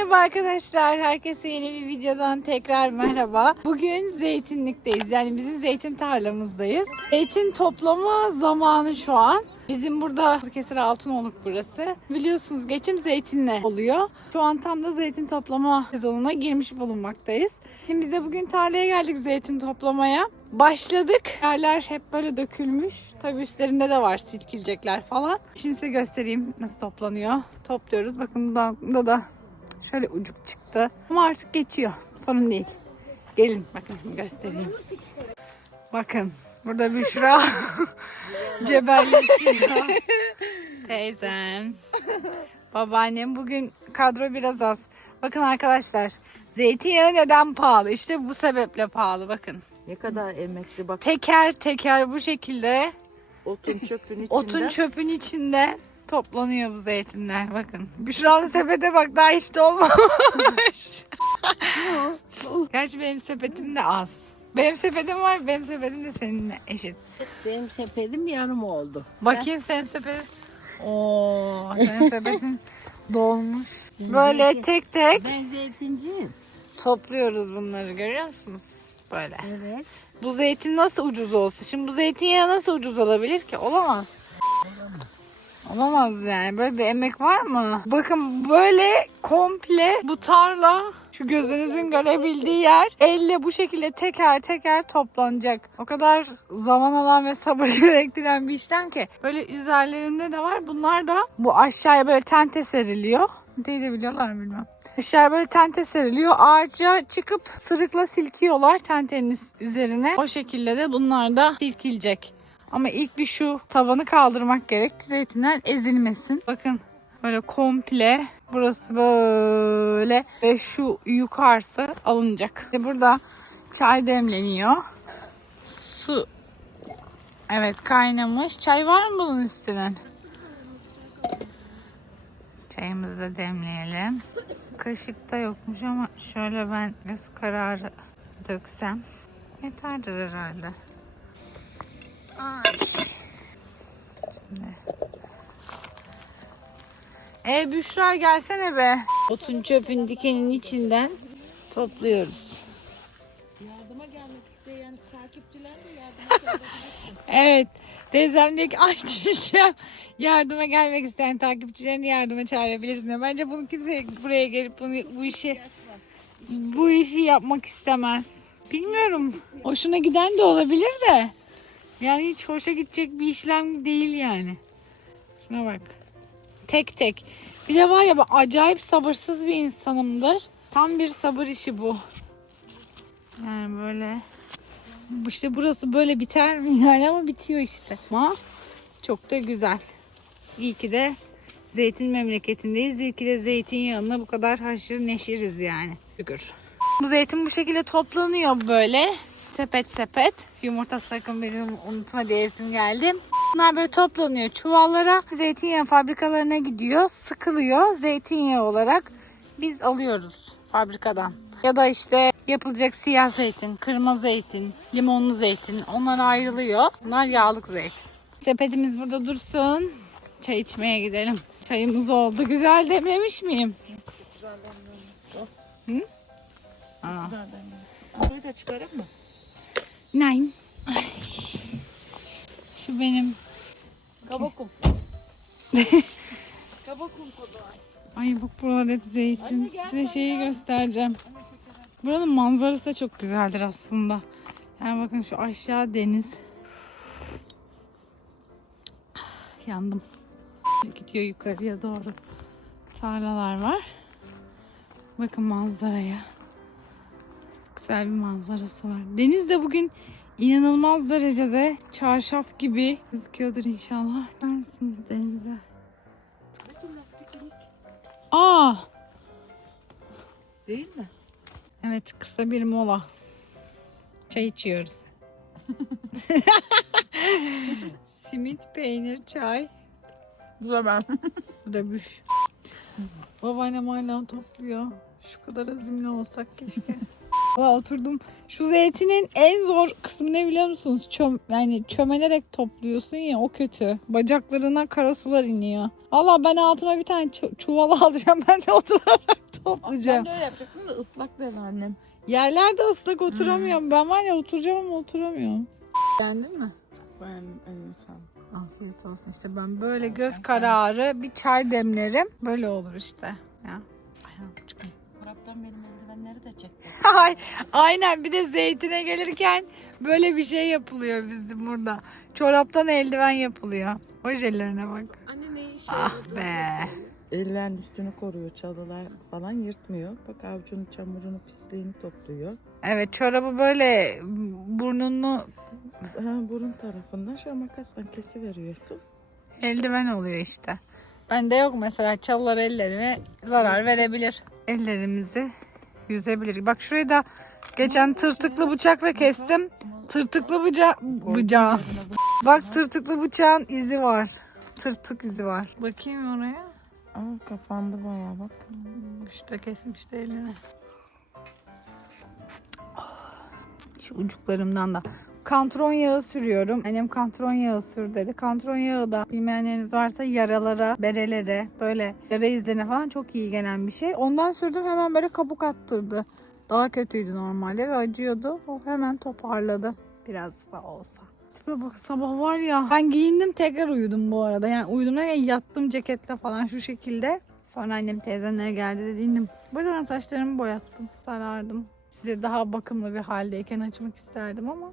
Merhaba arkadaşlar. Herkese yeni bir videodan tekrar merhaba. Bugün zeytinlikteyiz. Yani bizim zeytin tarlamızdayız. Zeytin toplama zamanı şu an. Bizim burada Balıkesir Altınoluk burası. Biliyorsunuz geçim zeytinle oluyor. Şu an tam da zeytin toplama sezonuna girmiş bulunmaktayız. Şimdi biz de bugün tarlaya geldik zeytin toplamaya. Başladık. Yerler hep böyle dökülmüş. Tabii üstlerinde de var silkilecekler falan. Şimdi size göstereyim nasıl toplanıyor. Topluyoruz. Bakın da da şöyle ucuk çıktı. Ama artık geçiyor. Sorun değil. Gelin bakın şimdi göstereyim. Bakın burada Büşra cebelleşiyor. Teyzem. Babaannem bugün kadro biraz az. Bakın arkadaşlar zeytinyağı neden pahalı? İşte bu sebeple pahalı bakın. Ne kadar emekli bak Teker teker bu şekilde otun çöpün içinde. otun çöpün içinde toplanıyor bu zeytinler. Bakın. Büşra'nın sepete bak daha hiç dolmamış. Gerçi benim sepetim de az. Benim sepetim var, benim sepetim de seninle eşit. Benim sepetim yarım oldu. Bakayım senin sepetin. Oo, senin sepetin dolmuş. Böyle tek tek Ben zeytinciyim. topluyoruz bunları görüyor musunuz? Böyle. Evet. Bu zeytin nasıl ucuz olsun? Şimdi bu zeytinyağı nasıl ucuz olabilir ki? Olamaz. Olamaz yani. Böyle bir emek var mı? Bakın böyle komple bu tarla şu gözünüzün görebildiği yer elle bu şekilde teker teker toplanacak. O kadar zaman alan ve sabır gerektiren bir işlem ki. Böyle üzerlerinde de var. Bunlar da bu aşağıya böyle tente seriliyor. Tenteyi de biliyorlar mı bilmem. Aşağı böyle tente seriliyor. Ağaca çıkıp sırıkla silkiyorlar tentenin üzerine. O şekilde de bunlar da silkilecek. Ama ilk bir şu tavanı kaldırmak gerek. ki Zeytinler ezilmesin. Bakın böyle komple burası böyle ve şu yukarısı alınacak. Ve burada çay demleniyor. Su Evet kaynamış. Çay var mı bunun üstüne? Çayımızı da demleyelim. Kaşıkta yokmuş ama şöyle ben göz kararı döksem yeterdir herhalde. E Büşra gelsene be. Otun çöpün dikenin içinden topluyoruz. Yardıma gelmek isteyen takipçiler de yardıma Evet. Teyzem diyor ki ay diyeceğim. Yardıma gelmek isteyen takipçilerini yardıma çağırabilirsin. Bence bunu kimse buraya gelip bunu, bu işi bu işi yapmak istemez. Bilmiyorum. Hoşuna giden de olabilir de. Yani hiç hoşa gidecek bir işlem değil yani. Şuna bak. Tek tek. Bir de var ya ben acayip sabırsız bir insanımdır. Tam bir sabır işi bu. Yani böyle işte burası böyle biter mi yani ama bitiyor işte. Ama çok da güzel. İyi ki de zeytin memleketindeyiz. İyi ki de zeytinyağına bu kadar haşır neşiriz yani. Şükür. Bu zeytin bu şekilde toplanıyor böyle. Sepet sepet. Yumurta sakın benim unutma diye isim geldi. Bunlar böyle toplanıyor çuvallara. Zeytinyağı fabrikalarına gidiyor. Sıkılıyor. Zeytinyağı olarak biz alıyoruz fabrikadan. Ya da işte yapılacak siyah zeytin, kırmızı zeytin, limonlu zeytin onlar ayrılıyor. Bunlar yağlık zeytin. Sepetimiz burada dursun. Çay içmeye gidelim. Çayımız oldu. Güzel demlemiş miyim? Hı? Aa. Suyu da çıkarır mı? Nein. Ay. Şu benim. Kabakum. Kabakum kodu. Ay bak buralar hep zeytin. Size şeyi göstereceğim. Buranın manzarası da çok güzeldir aslında. Yani bakın şu aşağı deniz. Yandım. Gidiyor yukarıya doğru. Tarlalar var. Bakın manzaraya. Güzel bir manzarası var. Deniz de bugün inanılmaz derecede çarşaf gibi gözüküyordur inşallah. Bakar mısınız denize? Aa! Değil mi? Evet kısa bir mola. Çay içiyoruz. Simit, peynir, çay. Bu da ben. Bu da büş. Babaannem hala topluyor. Şu kadar azimli olsak keşke. Oturdum. Şu zeytinin en zor kısmı ne biliyor musunuz? Çöm, yani çömelerek topluyorsun ya o kötü. Bacaklarına kara sular iniyor. Valla ben altıma bir tane çu- çuval alacağım. Ben de oturarak Ben toplayacağım. de öyle yapacaktım da ıslak dedi annem. Yerlerde ıslak oturamıyorum. Ben var ya oturacağım ama oturamıyorum. Beğendin mi? Ben sağ Afiyet olsun işte ben böyle göz kararı bir çay demlerim. Böyle olur işte. Ya. Ayağım çıkıyor. Araptan benim eldivenleri de çeksin. Ay, aynen bir de zeytine gelirken böyle bir şey yapılıyor bizim burada. Çoraptan eldiven yapılıyor. Ojelerine bak. Anne ne işe Ah be. Ellerin üstünü koruyor. Çalılar falan yırtmıyor. Bak avucunun çamurunu pisliğini topluyor. Evet çorabı böyle burnunu Ha, burun tarafından şöyle makasla kesiveriyorsun. eldiven oluyor işte. Bende yok mesela çalılar ellerime zarar verebilir. Ellerimizi yüzebilir. Bak şurayı da geçen tırtıklı bıçakla kestim. Tırtıklı bıça bıçağın. Bak tırtıklı bıçağın izi var. Tırtık izi var. Bakayım oraya. Aa kapandı bayağı bak. İşte kesmişti elini. Şu ucuklarımdan da. Kantron yağı sürüyorum. Annem kantron yağı sür dedi. Kantron yağı da bilmeyenleriniz varsa yaralara, berelere, böyle yara izlerine falan çok iyi gelen bir şey. Ondan sürdüm hemen böyle kabuk attırdı. Daha kötüydü normalde ve acıyordu. O hemen toparladı. Biraz da olsa. Bak sabah var ya. Ben giyindim tekrar uyudum bu arada. Yani uyudum derken yattım ceketle falan şu şekilde. Sonra annem teyzenlere geldi dedi indim. Bu arada ben saçlarımı boyattım. Sarardım. Size daha bakımlı bir haldeyken açmak isterdim ama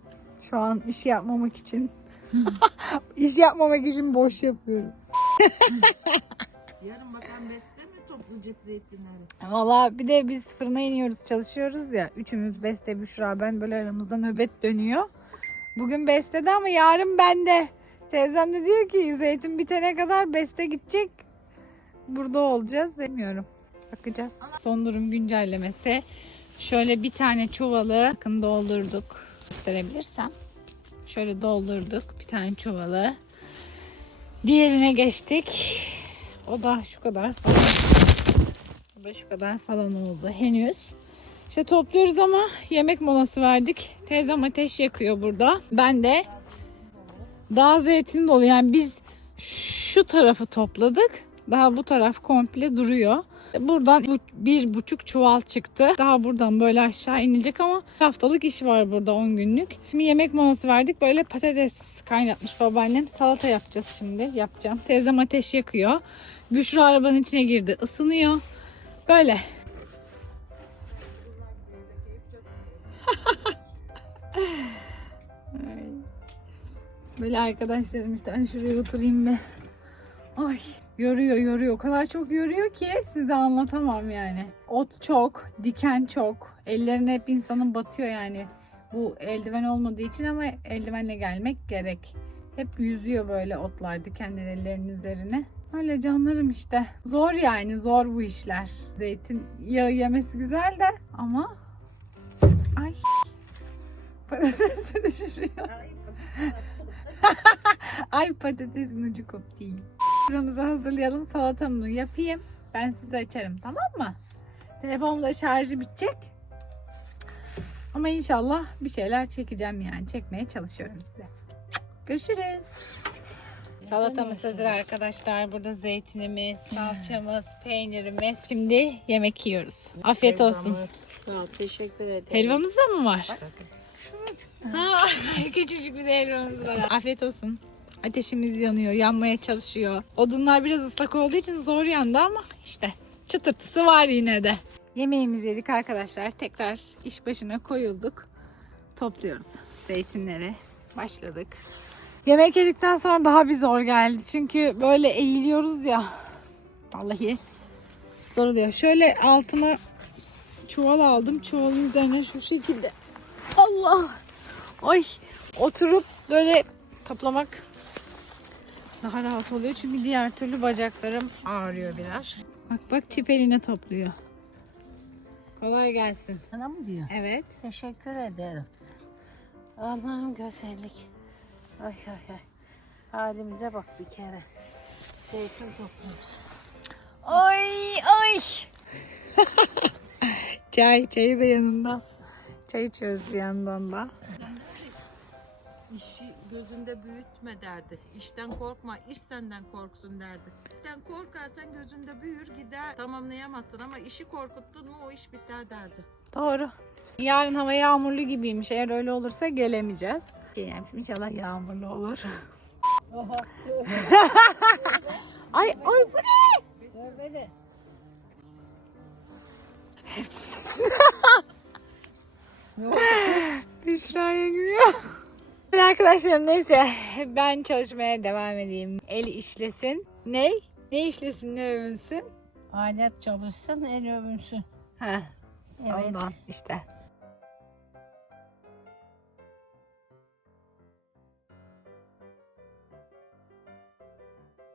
şu an iş yapmamak için iş yapmamak için boş yapıyoruz. Yarın bakan beste mi toplayacak zeytinleri? Valla bir de biz fırına iniyoruz çalışıyoruz ya. Üçümüz Beste, Büşra, ben böyle aramızda nöbet dönüyor. Bugün Beste'de ama yarın bende. Teyzem de diyor ki zeytin bitene kadar Beste gidecek. Burada olacağız. Bilmiyorum. Bakacağız. Son durum güncellemesi. Şöyle bir tane çuvalı bakın doldurduk. Gösterebilirsem. Şöyle doldurduk bir tane çuvalı. Diğerine geçtik. O da şu kadar falan. O da şu kadar falan oldu henüz. İşte topluyoruz ama yemek molası verdik. Teyzem ateş yakıyor burada. Ben de dağ zeytini dolu. Yani biz şu tarafı topladık. Daha bu taraf komple duruyor. Buradan bu- bir buçuk çuval çıktı. Daha buradan böyle aşağı inilecek ama haftalık iş var burada 10 günlük. Şimdi yemek molası verdik. Böyle patates kaynatmış babaannem. Salata yapacağız şimdi. Yapacağım. Teyzem ateş yakıyor. Büşra arabanın içine girdi. ısınıyor. Böyle. Böyle arkadaşlarım işte ben şuraya oturayım be. Ay yoruyor yoruyor. O kadar çok yoruyor ki size anlatamam yani. Ot çok, diken çok. Ellerine hep insanın batıyor yani. Bu eldiven olmadığı için ama eldivenle gelmek gerek. Hep yüzüyor böyle otlar dikenler ellerinin üzerine. Öyle canlarım işte. Zor yani zor bu işler. Zeytin yağı yemesi güzel de ama ay patatesi düşürüyor. ay patatesin ucu koptu. Buramızı hazırlayalım salatamı yapayım. Ben size açarım tamam mı? Telefonumda şarjı bitecek. Ama inşallah bir şeyler çekeceğim yani. Çekmeye çalışıyorum size. Görüşürüz. Salatamız hazır arkadaşlar. Burada zeytinimiz, salçamız, peynirimiz. Şimdi yemek yiyoruz. Afiyet olsun. Sağ ol, teşekkür ederim. Helvamız da mı var? Ha, küçücük bir de helvamız var. Afiyet olsun. Ateşimiz yanıyor, yanmaya çalışıyor. Odunlar biraz ıslak olduğu için zor yandı ama işte çıtırtısı var yine de. Yemeğimizi yedik arkadaşlar. Tekrar iş başına koyulduk. Topluyoruz zeytinleri. Başladık. Yemek yedikten sonra daha bir zor geldi. Çünkü böyle eğiliyoruz ya. Vallahi zor oluyor. Şöyle altıma çuval aldım. Çuvalın üzerine şu şekilde. Allah! Ay! Oturup böyle toplamak daha rahat oluyor. Çünkü diğer türlü bacaklarım ağrıyor biraz. Bak bak çip eline topluyor. Kolay gelsin. Sana mı diyor? Evet. Teşekkür ederim. Allah'ım güzellik. Ay ay ay. Halimize bak bir kere. Zeytin topluyoruz. Ay ay. Çay, çayı da yanında. Çay içiyoruz bir yandan da. Gözünde büyütme derdi. İşten korkma, iş senden korksun derdi. İşten korkarsan gözünde büyür gider tamamlayamazsın ama işi korkuttun mu o iş biter derdi. Doğru. Yarın hava yağmurlu gibiymiş. Eğer öyle olursa gelemeyeceğiz. Yani inşallah yağmurlu olur. ay ay bu ne? Büşra'ya Arkadaşlarım neyse ben çalışmaya devam edeyim. El işlesin. Ne? Ne işlesin ne övünsün? Alet çalışsın, el övünsün. Ha. Ondan işte.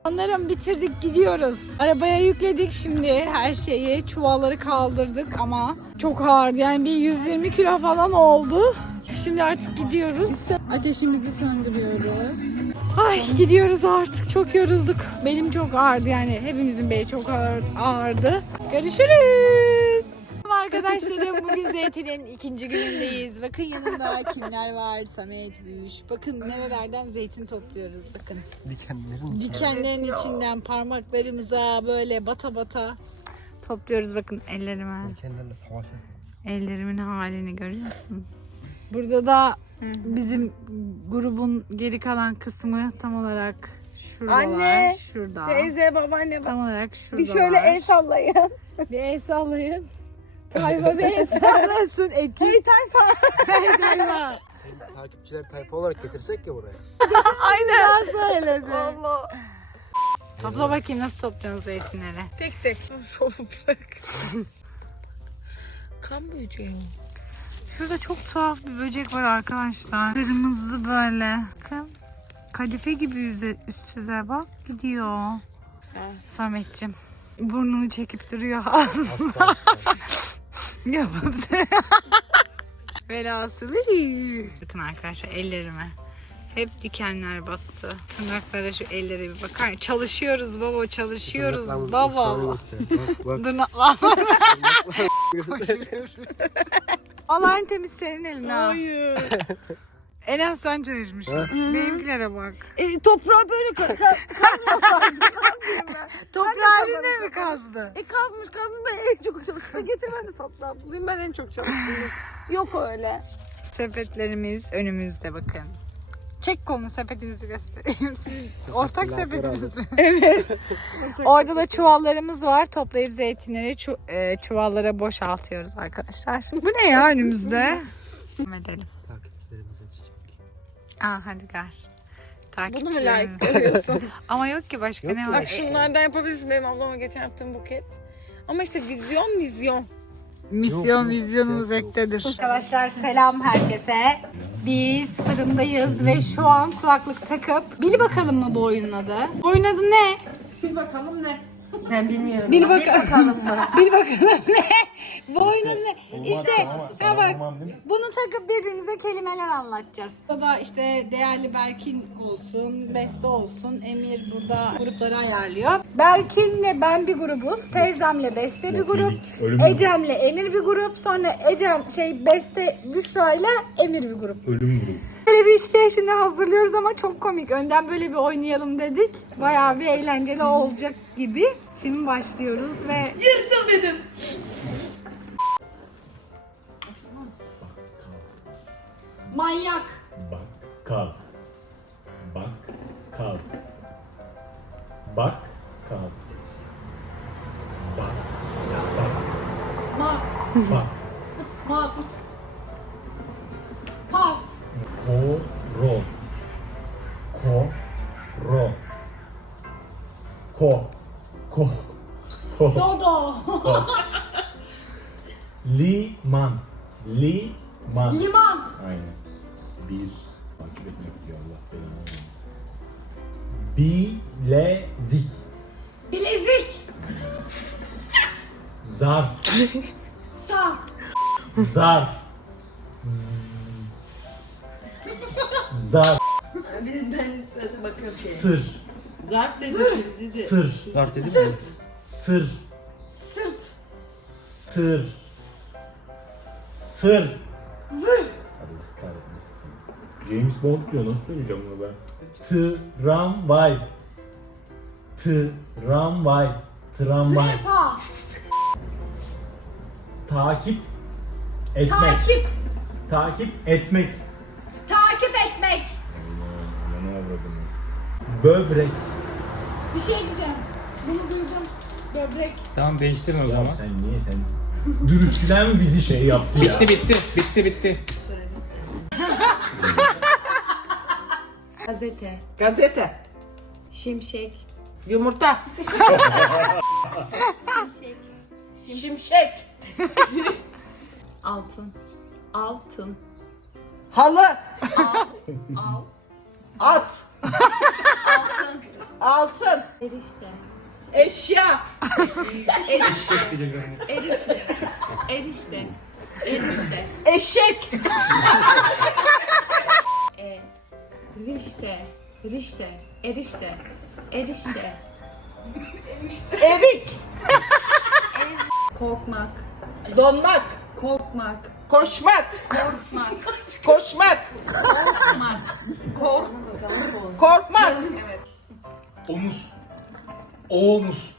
Onların bitirdik gidiyoruz. Arabaya yükledik şimdi her şeyi. Çuvalları kaldırdık ama çok ağırdı. Yani bir 120 kilo falan oldu. Şimdi artık gidiyoruz. Ateşimizi söndürüyoruz. Ay gidiyoruz artık. Çok yorulduk. Belim çok ağırdı yani. Hepimizin beli çok ağır, ağırdı. Görüşürüz. Arkadaşlarım bugün zeytinin ikinci günündeyiz. Bakın yanımda kimler var? Samet Büyüş. Bakın nerelerden zeytin topluyoruz. Bakın. Dikenlerin Dikenlerin içinden parmaklarımıza böyle bata bata topluyoruz. Bakın ellerime. dikenlerle savaş Ellerimin halini görüyor musunuz? Burada da bizim grubun geri kalan kısmı tam olarak şuradalar. Anne, Şurada. Teyze, babaanne Tam olarak şuradalar. bir şöyle el sallayın. Bir el sallayın. Tayfa bir el sallasın. Ekip. Hey Tayfa. hey Tayfa. Seni takipçiler tayfa olarak getirsek ya buraya. Aynen. söyledi. Allah. Topla bakayım nasıl topluyorsun zeytinleri. Tek tek. kan böceği. Şurada çok tuhaf bir böcek var arkadaşlar. Kırmızı böyle. Bakın. Kadife gibi yüze, üstüne bak gidiyor. Sametçim. Burnunu çekip duruyor aslında. Yapıp Velhasılı Bakın arkadaşlar ellerime. Hep dikenler battı. Tırnaklara şu ellere bir bakar. Çalışıyoruz baba çalışıyoruz baba. Bak bak. Tırnaklar. Allah en temiz senin elin ha. Hayır. En az sen çalışmışsın. Benimkilere bak. E, toprağı böyle ka- ka- Toprağı eline mi kazdı? e, kazmış kazmış ben en çok çalıştım. Getir ben de toprağı bulayım ben en çok çalıştım. Yok öyle. Sepetlerimiz önümüzde bakın. Çek kolunu sepetinizi göstereyim. Siz ortak sepetiniz mi? Evet. Orada da çuvallarımız var. Toplayıp zeytinleri çu- e, çuvallara boşaltıyoruz arkadaşlar. Bu ne ya önümüzde? Devam edelim. Takipçilerimize çiçek. Aa hadi gel. Bunu mu Takipçilerimiz. layık görüyorsun? Ama yok ki başka Yok ne ki. var? Bak şunlardan yapabilirsin benim ablama geçen yaptığım buket. Ama işte vizyon vizyon. Misyon vizyonumuz ektedir. Arkadaşlar selam herkese. Biz fırındayız ve şu an kulaklık takıp bil bakalım mı bu oyunun adı? Oyun adı ne? Bir bakalım ne? Ben bilmiyorum. Bil bakalım mı? bil bakalım ne? Bu oyunun ne? İşte ha bak bunu takıp birbirimize kelimeler anlatacağız. Burada da işte değerli Berkin olsun, Beste olsun, Emir burada grupları ayarlıyor. Berkin'le ben bir grubuz, teyzemle Beste bir grup, Ecem'le Emir bir grup, sonra Ecem şey Beste Büşra'yla Emir bir grup. Ölüm grubu. Böyle bir işte şimdi hazırlıyoruz ama çok komik. Önden böyle bir oynayalım dedik. Bayağı bir eğlenceli olacak gibi. Şimdi başlıyoruz ve... Yırtıl dedim. Manyak. Bak kal. Bak kal. Bak kal. Bak. Ma, Bak. Bak. Koro. Koro. Ko. Ko. Ko. Dodo. Liman. Liman. Liman. Aynen. Bir. Takip etmek diyor Allah belanı versin. Bilezik. Bilezik. Zarf. Sağ. Zarf. Zarf. Sır. Zarf dedi dedi. Sır. Zarf dedim mi? Sır. Sırt. Sır. Sır. Allah kahretmesin. James Bond diyor. Nasıl söyleyeceğim bunu ben? Tramvay. Tramvay. Tramvay. Takip etmek. Takip. Takip etmek. Avradım. Böbrek. Bir şey diyeceğim. Bunu duydum. Böbrek. Tamam değiştirin o zaman. Sen niye sen dürüstlüğen bizi şey yaptı ya. Bitti bitti bitti bitti. Gazete. Gazete. Şimşek. Yumurta. Şimşek. Şimşek. Altın. Altın. Halı. Al. At. Altın. Erişte. Eşya. Erişte. Erişte. Erişte. Erişte. Eşek. E. Rişte. Rişte. Erişte. Erişte. Erik. Korkmak. Donmak. Korkmak. Koşmak. Korkmak. Koşmak. Korkmak. Kork. Korkmak. Evet. Omuz. Omuz.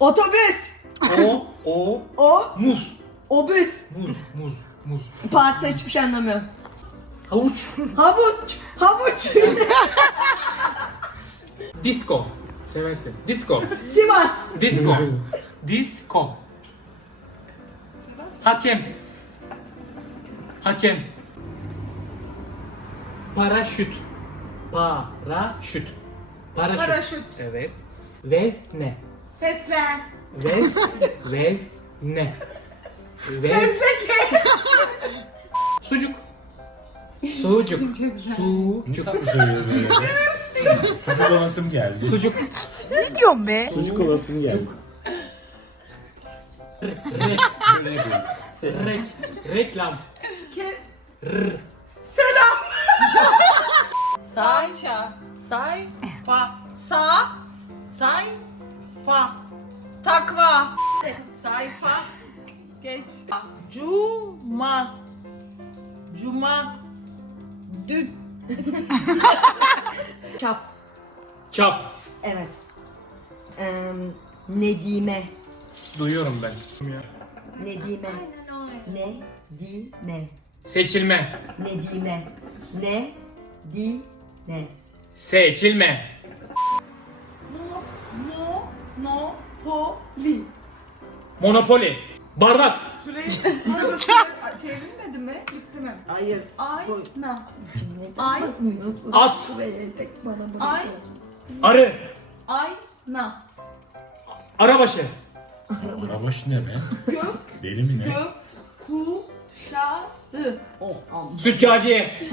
Otobüs. O o O. muz. Obüs. Muz muz muz. Pasta hiçbir şey anlamıyorum. Havuç. Havuç. Havuç. Disco. Seversin. Disco. Sivas. Disco. Disco. Hakem. Hakem. Paraşüt. Paraşüt. Paraşüt. Paraşüt. Evet. Vezne. Fesleğen. Vez. Vezne. Vez. Sucuk. Sucuk. Sucuk. Çok mu söylüyorsun ya? Sucuk olasım geldi. Sucuk. Ne diyorsun be? Sucuk olasım geldi. Rek. Böyle yapıyorum. Rek. Reklam. Salça. Say. Fa. Sa. Say. Fa. Takva. Sayfa. Geç. Cuma. Cuma. Dün. Çap. Çap. Evet. Ee, Nedime. Duyuyorum ben. Nedime. Nedime. Seçilme. Nedime. Ne? Di. Ne? Seçilme. No. No. No. Po. Li. Monopoli. Bardak. Çevrilmedi mi? Bitti mi? Hayır. Ayna. Ay. At. Tek bana Ay, Arı. ayna, Arabaşı. Arabaş ne be? gök, Deli mi ne? gök, kuşağı, Oh am. Sütçaciye.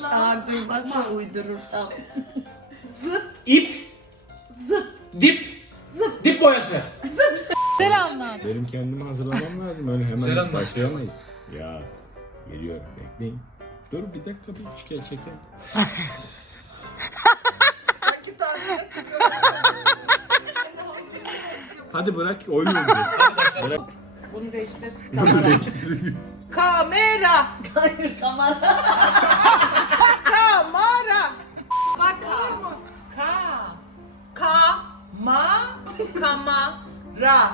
Çağırdığı bakma uydurur. Tamam. İp. zıp, Dip. Dip boyası. Güzel anlat. Benim kendimi hazırlamam lazım. Öyle hemen başlayamayız. Ya geliyorum bekleyin. Dur bir dakika bir şikayet çekeyim. Sanki çıkıyor. Hadi bırak oynuyoruz. bırak. Bunu değiştir. Bunu değiştir. Kamera. Hayır kamera. Kamera. baka, Ka. ka, Ma. kama, Ra.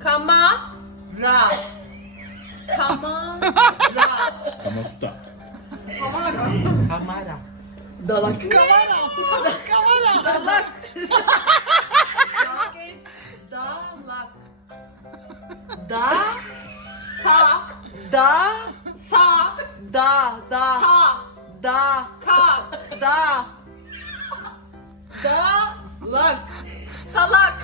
kama, Ra. kama, Ra. Kamusta. Kamera. Dalak. Dalak. geç, Dalak. Da. sa, Da. sa, Da. Da. ka, Da. ka, Da. Da. Lak. salak,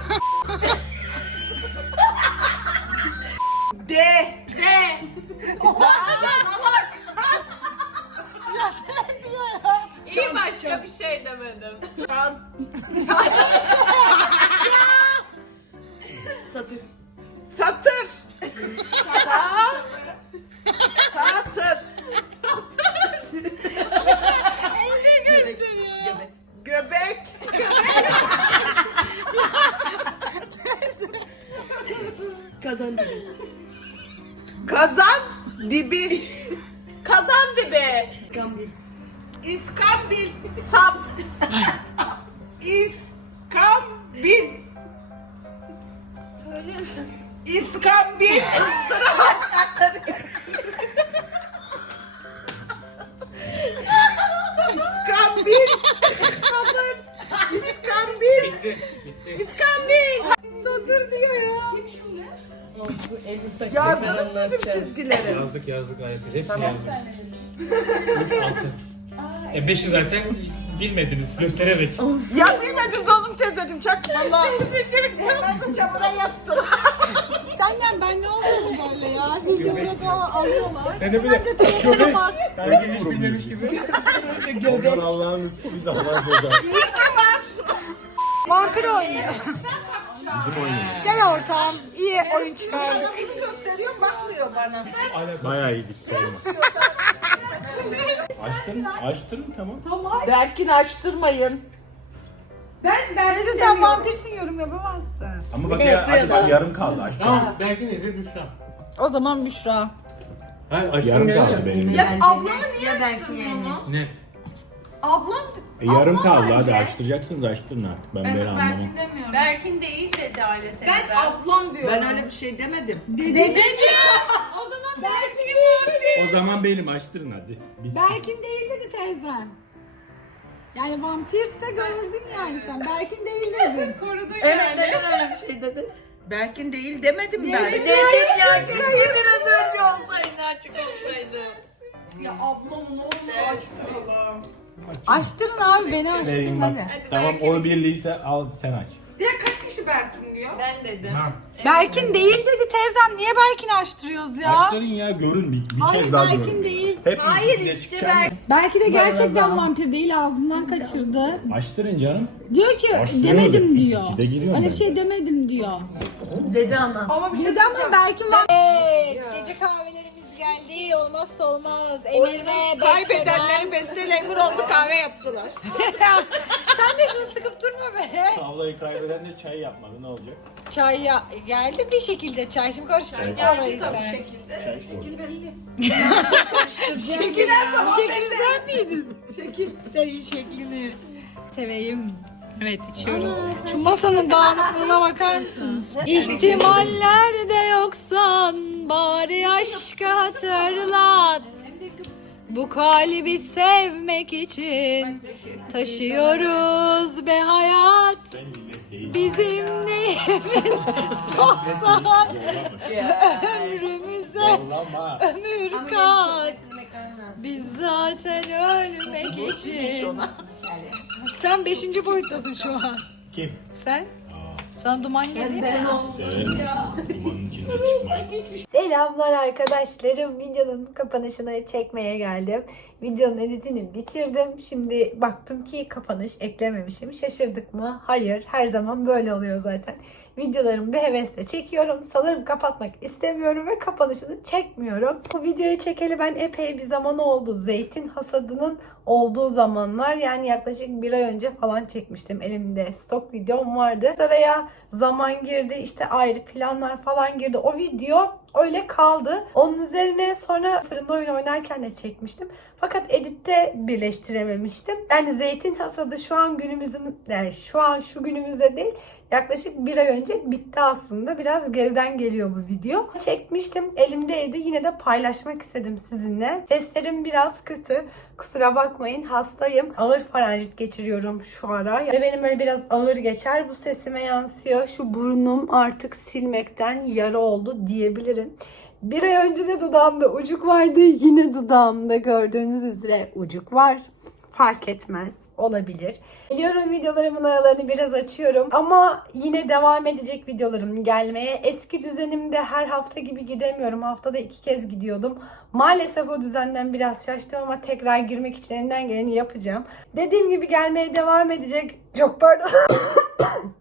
De. de, salak. İyi başka bir şey demedim. Çan. Satır. Satır. Sa. Satır. Göbek. Kazandı. Kazan dibi. Kazan dibi. İskambil. Sap. İskambil. İskambil. İskambil. Sabır. İskambil. Bitti. Bitti. Satır diyor ya. Yazdınız bizim çizgileri. Yazdık yazdık ayetleri. Hepsini yazdık. 3, 6. E 5'i zaten bilmediniz göstererek. Ya bilmediniz oğlum teyzeciğim çak valla. Ben çamura yattım. Ben? Videoda da alıyorlar. Ne de bile göbek. Sanki hiç bilmemiş gibi. Ondan Allah'ın lütfu bize Allah'ın cezası. Vampir oynuyor. Bizim oyunumuz. Gel ortağım. İyi oyun çıkardık. Gösteriyor bakmıyor bana. Bayağı iyiydik sorma. Açtın, açtın tamam. Berkin açtırmayın. Neyse sen vampirsin yorum yapamazsın. Ama bak ya, hadi bak yarım kaldı açtım. Tamam belki neyse Büşra. O zaman Büşra. Hayır açtım Yarım ya. kaldı benim. Ya ablamı niye açtın onu? Net. Ablam E, yarım kaldı hadi açtıracaksınız açtırın artık. Ben böyle anlamam. demiyorum. Berkin değil dedi Aile teyze. Ben ablam diyorum. Ben öyle bir şey demedim. O zaman Berkin vampir. O zaman benim açtırın hadi. Bitsin. Berkin değil dedi teyzen. Yani vampirse gördün yani sen. Berkin değil dedin. Evet neden öyle bir şey dedin? Berkin değil demedim ben. Dedin ya. Biraz önce olsaydı açık olsaydı. Ya ablam ne oldu açtı Açtırın abi beni açtırın hadi. Tamam o birliyse al sen aç. Bir de kaç Berkin diyor? Ben dedim. Tamam. Berkin değil dedi teyzem. Niye Berkin'i açtırıyoruz ya? Açtırın ya görün bir, bir Hayır kez daha Berkin görün. değil. Hep Hayır işte Berkin. Belki de gerçekten vampir değil ağzından kaçırdı. Açtırın canım. Diyor ki demedim diyor. ikide giriyorum Öyle bir ben. şey demedim diyor. Dedi ama. Ama bir şey Neden mi Berkin var? Evet, gece kahvelerimiz geldi. Olmazsa olmaz. Emir ve Kaybedenlerin besteleri oldu kahve yaptılar. Sen de şunu sıkıp durma be. Ablayı kaybeden de çay yapmadı ne olacak? Çay ya, geldi bir şekilde çay. Şimdi karıştırma Çay orayı Tabii sen. şekilde. Çay Şekil belli. Şekil her zaman Şekil sen miydin? Şekil. Senin şeklini seveyim. Evet içiyoruz. Şu masanın dağınıklığına bakar mısın? İhtimallerde yoksan bari aşkı hatırlat. Bu kalbi sevmek için taşıyoruz be hayat. Bizim neyimiz soksan ömrümüze ömür kat. Biz zaten ölmek için. Sen beşinci boyuttasın şu an. Kim? Sen? Sana duman geliyor mu? Severim. Dumanın içinden. Selamlar arkadaşlarım. Videonun kapanışını çekmeye geldim. Videonun editini bitirdim. Şimdi baktım ki kapanış eklememişim. Şaşırdık mı? Hayır. Her zaman böyle oluyor zaten. Videolarımı bir hevesle çekiyorum. Sanırım kapatmak istemiyorum ve kapanışını çekmiyorum. Bu videoyu çekeli ben epey bir zaman oldu. Zeytin hasadının olduğu zamanlar yani yaklaşık bir ay önce falan çekmiştim. Elimde stok videom vardı. Araya zaman girdi işte ayrı planlar falan girdi. O video öyle kaldı. Onun üzerine sonra fırında oyun oynarken de çekmiştim. Fakat editte birleştirememiştim. Yani zeytin hasadı şu an günümüzün yani şu an şu günümüzde değil yaklaşık bir ay önce bitti aslında. Biraz geriden geliyor bu video. Çekmiştim. Elimdeydi. Yine de paylaşmak istedim sizinle. Seslerim biraz kötü. Kusura bakmayın. Hastayım. Ağır faranjit geçiriyorum şu ara. Ve benim öyle biraz ağır geçer. Bu sesime yansıyor. Şu burnum artık silmekten yara oldu diyebilirim. Bir ay önce de dudağımda ucuk vardı. Yine dudağımda gördüğünüz üzere ucuk var. Fark etmez. Olabilir. Biliyorum videolarımın aralarını biraz açıyorum ama yine devam edecek videolarım gelmeye. Eski düzenimde her hafta gibi gidemiyorum. Haftada iki kez gidiyordum. Maalesef o düzenden biraz şaştım ama tekrar girmek için elimden geleni yapacağım. Dediğim gibi gelmeye devam edecek. Çok pardon.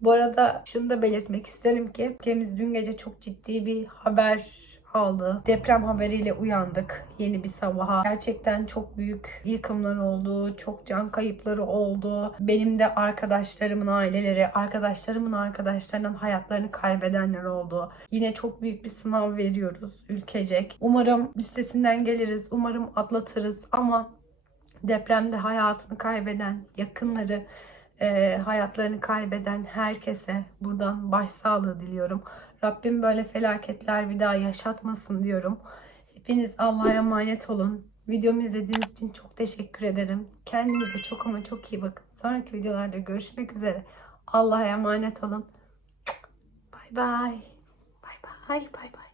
Bu arada şunu da belirtmek isterim ki ülkemiz dün gece çok ciddi bir haber aldı. Deprem haberiyle uyandık yeni bir sabaha. Gerçekten çok büyük yıkımlar oldu, çok can kayıpları oldu. Benim de arkadaşlarımın aileleri, arkadaşlarımın arkadaşlarının hayatlarını kaybedenler oldu. Yine çok büyük bir sınav veriyoruz ülkecek. Umarım üstesinden geliriz, umarım atlatırız ama depremde hayatını kaybeden, yakınları e, hayatlarını kaybeden herkese buradan başsağlığı diliyorum. Rabbim böyle felaketler bir daha yaşatmasın diyorum. Hepiniz Allah'a emanet olun. Videomu izlediğiniz için çok teşekkür ederim. Kendinize çok ama çok iyi bakın. Sonraki videolarda görüşmek üzere. Allah'a emanet olun. Bay bay. Bay bay. Bay bay.